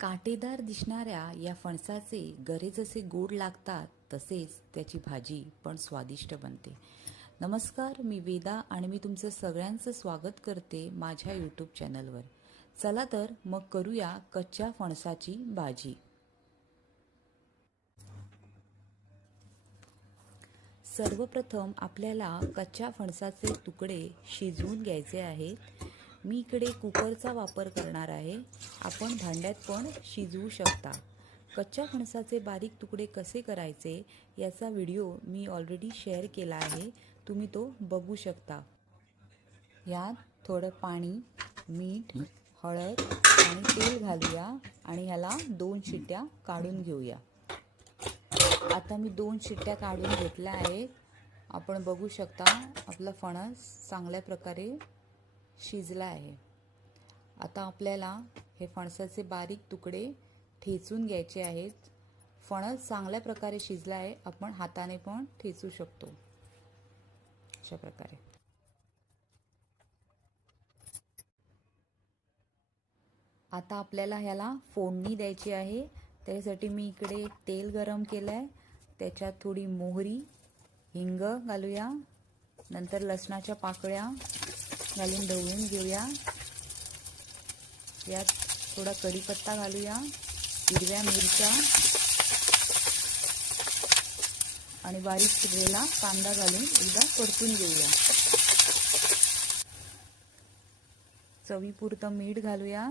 काटेदार दिसणाऱ्या या फणसाचे गरे जसे गोड लागतात तसेच त्याची भाजी पण स्वादिष्ट बनते. नमस्कार, मी वेदा आणि मी तुमचं सगळ्यांचं स्वागत करते माझ्या यूट्यूब चॅनलवर. चला तर मग करूया कच्च्या फणसाची भाजी. सर्वप्रथम आपल्याला कच्च्या फणसाचे तुकडे शिजवून घ्यायचे आहेत. मी इकडे कुकरचा वापर करणार आहे. आपण भांड्यात पण शिजवू शकता. कच्च्या फणसाचे बारीक तुकडे कसे करायचे याचा व्हिडिओ मी ऑलरेडी शेअर केला आहे, तुम्ही तो बघू शकता. यात थोडं पाणी, मीठ, हळद आणि तेल घालूया आणि ह्याला 2 शिट्ट्या काढून घेऊया. आता मी 2 शिट्ट्या काढून घेतल्या आहेत. आपण बघू शकता आपला फणस चांगल्या प्रकारे शिजला आहे. आता आपल्याला हे फणसाचे बारीक तुकडे ठेचून घ्यायचे आहेत. फणस चांगल्या प्रकारे शिजला आहे, आपण हाताने पण ठेचू शकतो अशा प्रकारे. आता आपल्याला ह्याला फोडणी द्यायची आहे. त्यासाठी मी इकडे तेल गरम केलं आहे. त्याच्यात थोडी मोहरी, हिंग घालूया. नंतर लसणाच्या पाकळ्या घालून ढवळून घेऊया. यात थोडा कढीपत्ता घालूया, हिरव्या मिरच्या आणि बारीक चिरलेला कांदा घालून एकदा परतून घेऊया. चवीपुरतं मीठ घालूया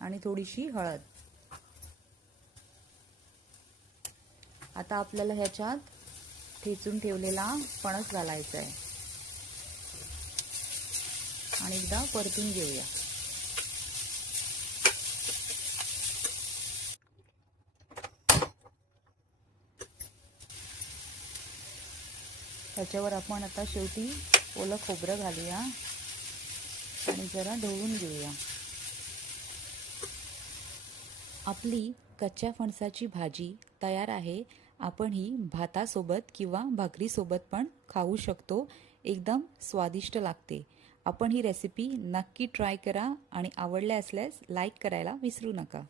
आणि थोडीशी हळद. आता आपल्याला ह्याच्यात ठेचून ठेवलेला फणस घालायचा आहे आणि एकदा परतून घेऊया. त्याच्यावर आपण आता शेवटी ओलं खोबरं घालूया आणि जरा ढवळून घेऊया. आपली कच्च्या फणसाची भाजी तयार आहे. आपण ही भातासोबत किंवा भाकरीसोबत पण खाऊ शकतो. एकदम स्वादिष्ट लागते. आपण ही रेसिपी नक्की ट्राय करा आणि आवडल्या असल्यास लाईक करायला विसरू नका.